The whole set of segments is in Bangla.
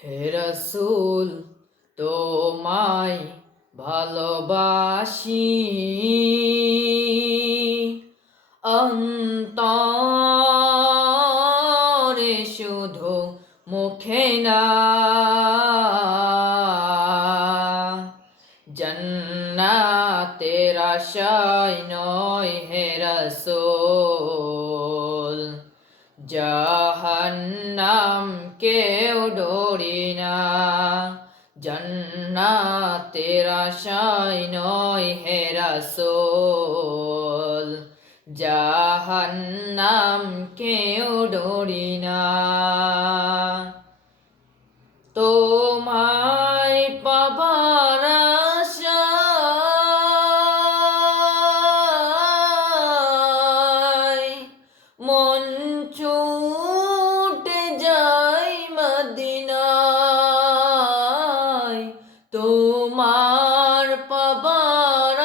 হে রাসূল তোমায় ভালোবাসি অন্তরে শুধু মুখে না জান্নাতের আশায় নয় হে রাসূল জাহান্নাম কেউ ডরি না জান্নাতের আশায় নয় হে রাসূল জাহান্নাম কেউ ডরি না তোমায় পাবার আশায় মন ছুটে যায় মদিনায় তোমার পাবার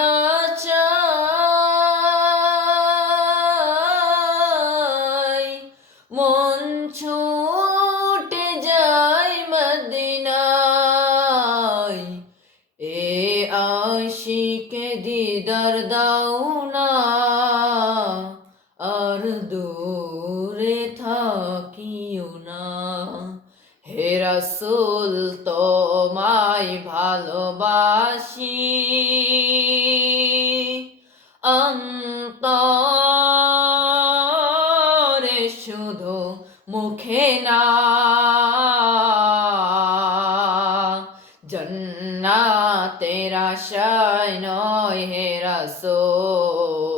আশায় মন ছুটে যায় মদিনায় এ আশিকে দিদার দাও না আর দূরে থাকিও না হে রাসূল তোমায় ভালোবাসি অন্তরে শুধু মুখে না জান্নাতের আশায় নয় হে রাসূল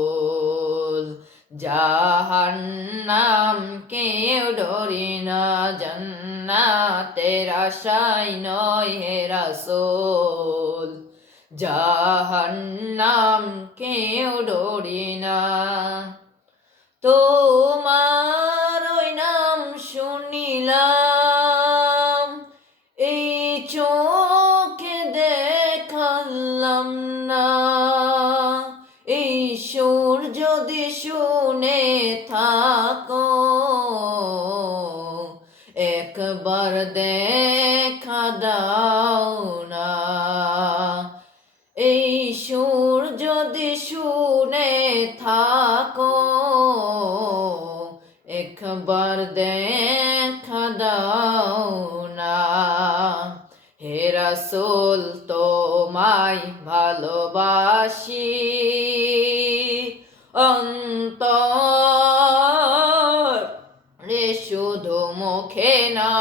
জাহান্নাম কেউ ডরি না জান্নাতের আশায় নয় হে রাসূল জাহান্নাম কেউ ডরি না তোমার ওই নাম শুনিলাম এই চোখে দেখালাম না এই সুর যদি শুনে থাকো একবার দেখা দাও না এই সুর যদি শুনে থাকো একবার দেখা দাও না হে রাসূল তোমায় ভালোবাসি অন্তরে শুধু মুখে না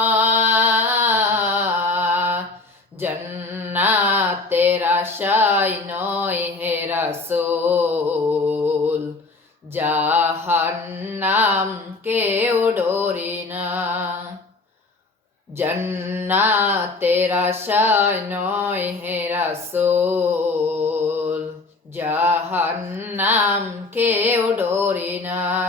জান্নাতের আশায় নয় হে রাসূল জাহান্নাম কেউ ডরি না জান্নাতের আশায় নয় হে রাসূল জাহান্নাম কেউ ডরি না।